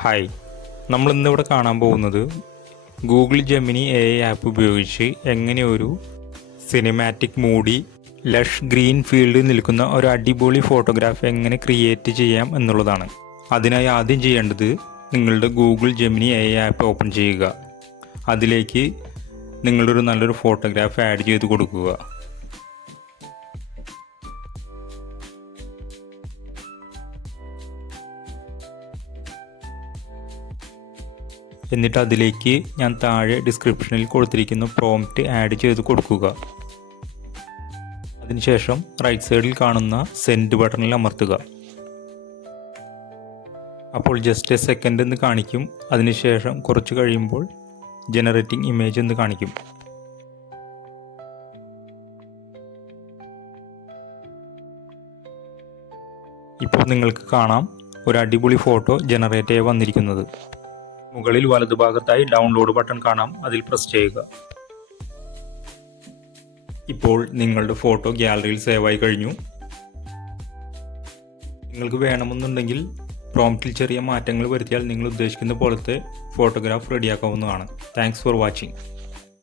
Hi, നമ്മൾ ഇന്നിവിടെ കാണാൻ പോകുന്നത് ഗൂഗിൾ ജെമിനി AI ആപ്പ് ഉപയോഗിച്ച് എങ്ങനെ ഒരു സിനിമാറ്റിക് മൂഡി ലഷ് ഗ്രീൻ ഫീൽഡിൽ നിൽക്കുന്ന ഒരു അടിപൊളി ഫോട്ടോഗ്രാഫ് എങ്ങനെ ക്രിയേറ്റ് ചെയ്യാം എന്നുള്ളതാണ്. അതിനായി ആദ്യം ചെയ്യേണ്ടത് നിങ്ങളുടെ Google Gemini AI app open ചെയ്യുക. അതിലേക്ക് നിങ്ങളൊരു നല്ലൊരു ഫോട്ടോഗ്രാഫ് ആഡ് ചെയ്ത് കൊടുക്കുക. എന്നിട്ട് അതിലേക്ക് ഞാൻ താഴെ ഡിസ്ക്രിപ്ഷനിൽ കൊടുത്തിരിക്കുന്ന പ്രോംപ്റ്റ് ആഡ് ചെയ്ത് കൊടുക്കുക. അതിനുശേഷം റൈറ്റ് സൈഡിൽ കാണുന്ന സെൻഡ് ബട്ടണിൽ അമർത്തുക. അപ്പോൾ ജസ്റ്റ് എ സെക്കൻഡ് എന്ന് കാണിക്കും. അതിനുശേഷം കുറച്ച് കഴിയുമ്പോൾ ജനറേറ്റിംഗ് ഇമേജ് എന്ന് കാണിക്കും. ഇപ്പോൾ നിങ്ങൾക്ക് കാണാം ഒരു അടിപൊളി ഫോട്ടോ ജനറേറ്റ് ആയി വന്നിരിക്കുന്നത്. മുകളിൽ വലതുഭാഗത്തായി ഡൗൺലോഡ് ബട്ടൺ കാണാം, അതിൽ പ്രസ് ചെയ്യുക. ഇപ്പോൾ നിങ്ങളുടെ ഫോട്ടോ ഗ്യാലറിയിൽ സേവ് ആയി കഴിഞ്ഞു. നിങ്ങൾക്ക് വേണമെന്നുണ്ടെങ്കിൽ പ്രോംപ്റ്റിൽ ചെറിയ മാറ്റങ്ങൾ വരുത്തിയാൽ നിങ്ങൾ ഉദ്ദേശിക്കുന്ന പോലത്തെ ഫോട്ടോഗ്രാഫ് റെഡിയാക്കാവുന്നതാണ്. Thanks for watching.